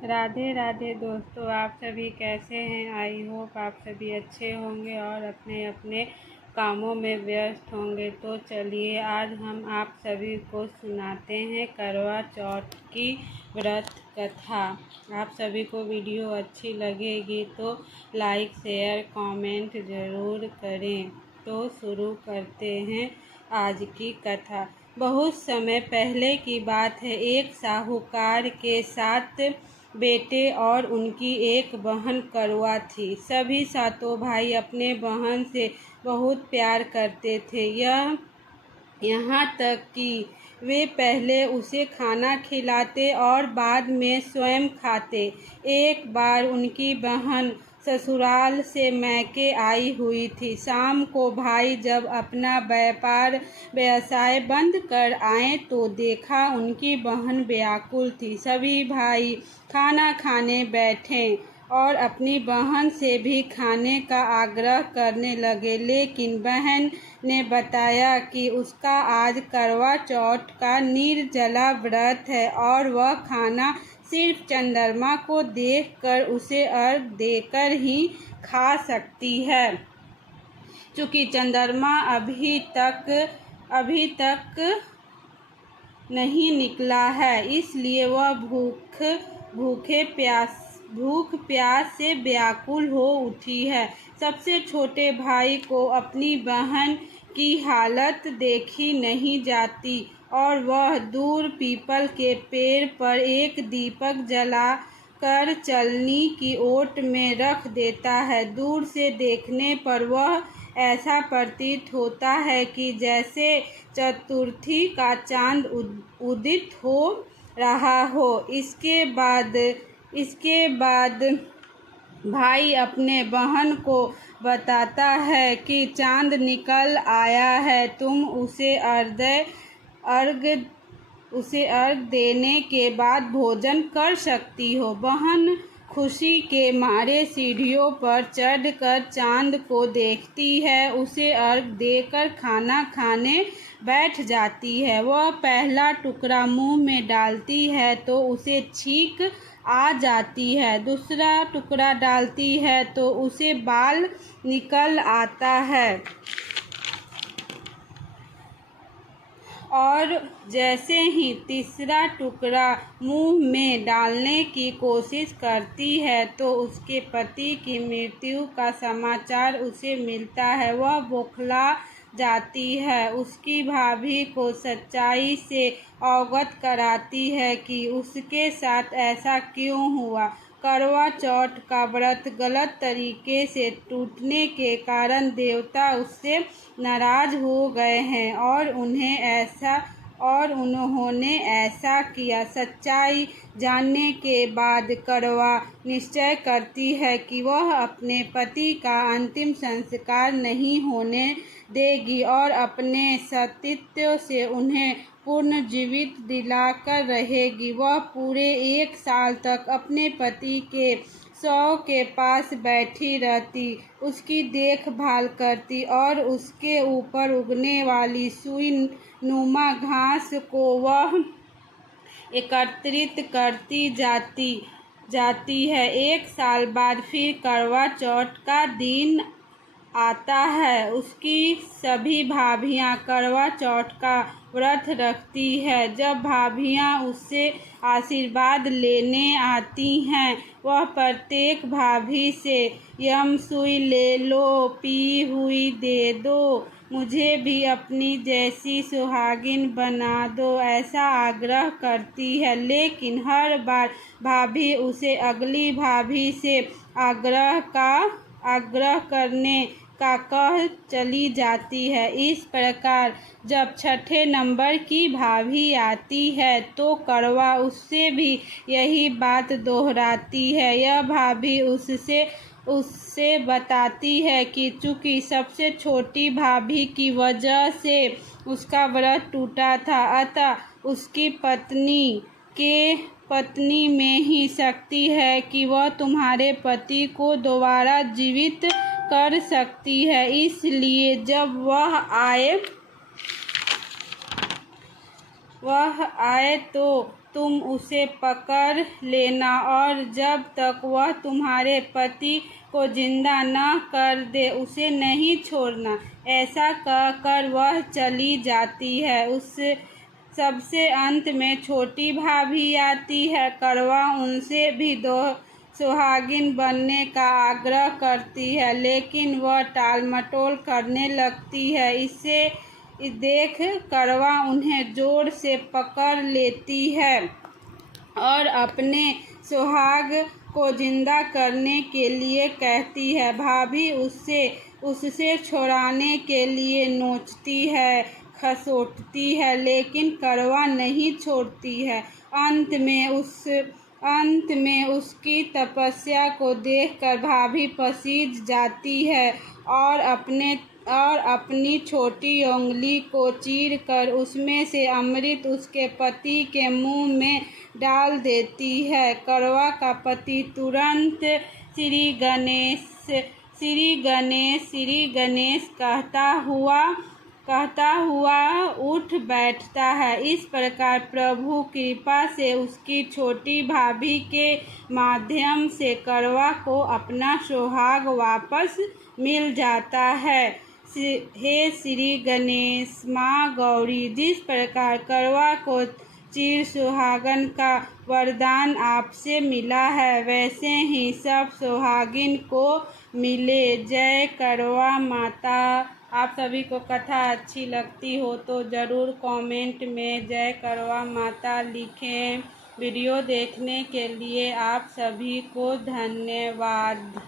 राधे राधे दोस्तों, आप सभी कैसे हैं। आई होप आप सभी अच्छे होंगे और अपने अपने कामों में व्यस्त होंगे। तो चलिए आज हम आप सभी को सुनाते हैं करवा चौथ की व्रत कथा। आप सभी को वीडियो अच्छी लगेगी तो लाइक शेयर कमेंट ज़रूर करें। तो शुरू करते हैं आज की कथा। बहुत समय पहले की बात है। एक साहूकार के साथ बेटे और उनकी एक बहन करवा थी। सभी सातों भाई अपने बहन से बहुत प्यार करते थे। यहाँ तक कि वे पहले उसे खाना खिलाते और बाद में स्वयं खाते। एक बार उनकी बहन ससुराल से मैके आई हुई थी। शाम को भाई जब अपना व्यवसाय बंद कर आए तो देखा उनकी बहन व्याकुल थी। सभी भाई खाना खाने बैठे और अपनी बहन से भी खाने का आग्रह करने लगे, लेकिन बहन ने बताया कि उसका आज करवा चौथ का निर्जला व्रत है और वह खाना सिर्फ चंद्रमा को देखकर उसे अर्घ देकर ही खा सकती है। चूँकि चंद्रमा अभी तक नहीं निकला है, इसलिए वह भूख प्यास से व्याकुल हो उठी है। सबसे छोटे भाई को अपनी बहन की हालत देखी नहीं जाती और वह दूर पीपल के पेड़ पर एक दीपक जलाकर चलनी की ओट में रख देता है। दूर से देखने पर वह ऐसा प्रतीत होता है कि जैसे चतुर्थी का चांद उदित हो रहा हो। इसके बाद भाई अपने बहन को बताता है कि चांद निकल आया है, तुम उसे अर्घ देने के बाद भोजन कर सकती हो। बहन खुशी के मारे सीढ़ियों पर चढ़कर चांद को देखती है, उसे अर्घ देकर खाना खाने बैठ जाती है। वह पहला टुकड़ा मुंह में डालती है तो उसे छींक आ जाती है, दूसरा टुकड़ा डालती है तो उसे बाल निकल आता है और जैसे ही तीसरा टुकड़ा मुंह में डालने की कोशिश करती है तो उसके पति की मृत्यु का समाचार उसे मिलता है। वह बौखला जाती है, उसकी भाभी को सच्चाई से अवगत कराती है कि उसके साथ ऐसा क्यों हुआ। करवा चौथ का व्रत गलत तरीके से टूटने के कारण देवता उससे नाराज हो गए हैं और उन्होंने ऐसा किया। सच्चाई जानने के बाद करवा निश्चय करती है कि वह अपने पति का अंतिम संस्कार नहीं होने देगी और अपने सतीत्व से उन्हें पुनर्जीवित दिलाकर रहेगी। वह पूरे 1 साल तक अपने पति के शव के पास बैठी रहती, उसकी देखभाल करती और उसके ऊपर उगने वाली सुई नुमा घास को वह एकत्रित करती जाती है। 1 साल बाद फिर करवा चौथ का दिन आता है। उसकी सभी भाभियाँ करवा चौथ का व्रत रखती है। जब भाभियाँ उससे आशीर्वाद लेने आती हैं, वह प्रत्येक भाभी से यम सुई ले लो, पी हुई दे दो, मुझे भी अपनी जैसी सुहागिन बना दो, ऐसा आग्रह करती है। लेकिन हर बार भाभी उसे अगली भाभी से आग्रह करने का कह चली जाती है। इस प्रकार जब छठे नंबर की भाभी आती है तो करवा उससे भी यही बात दोहराती है। यह भाभी उससे बताती है कि चूँकि सबसे छोटी भाभी की वजह से उसका व्रत टूटा था, अतः उसकी पत्नी में ही शक्ति है कि वह तुम्हारे पति को दोबारा जीवित कर सकती है। इसलिए जब वह आए तो तुम उसे पकड़ लेना और जब तक वह तुम्हारे पति को जिंदा न कर दे उसे नहीं छोड़ना। ऐसा कहकर वह चली जाती है। उस सबसे अंत में छोटी भाभी आती है। कड़वा उनसे भी सुहागिन बनने का आग्रह करती है, लेकिन वह टालमटोल करने लगती है। इसे देख कड़वा उन्हें जोर से पकड़ लेती है और अपने सुहाग को जिंदा करने के लिए कहती है। भाभी उससे छुड़ाने के लिए नोचती है, खसोटती है, लेकिन कड़वा नहीं छोड़ती है। अंत में उसकी तपस्या को देखकर भाभी पसीज जाती है और अपनी छोटी उंगली को चीरकर उसमें से अमृत उसके पति के मुंह में डाल देती है। कड़वा का पति तुरंत श्री गणेश श्री गणेश श्री गणेश कहता हुआ उठ बैठता है। इस प्रकार प्रभु कृपा से उसकी छोटी भाभी के माध्यम से कड़वा को अपना सुहाग वापस मिल जाता है। हे श्री गणेश, माँ गौरी, जिस प्रकार कड़वा को चिर सुहागन का वरदान आपसे मिला है, वैसे ही सब सुहागिन को मिले। जय कड़वा माता। आप सभी को कथा अच्छी लगती हो तो ज़रूर कमेंट में जय कड़वा माता लिखें। वीडियो देखने के लिए आप सभी को धन्यवाद।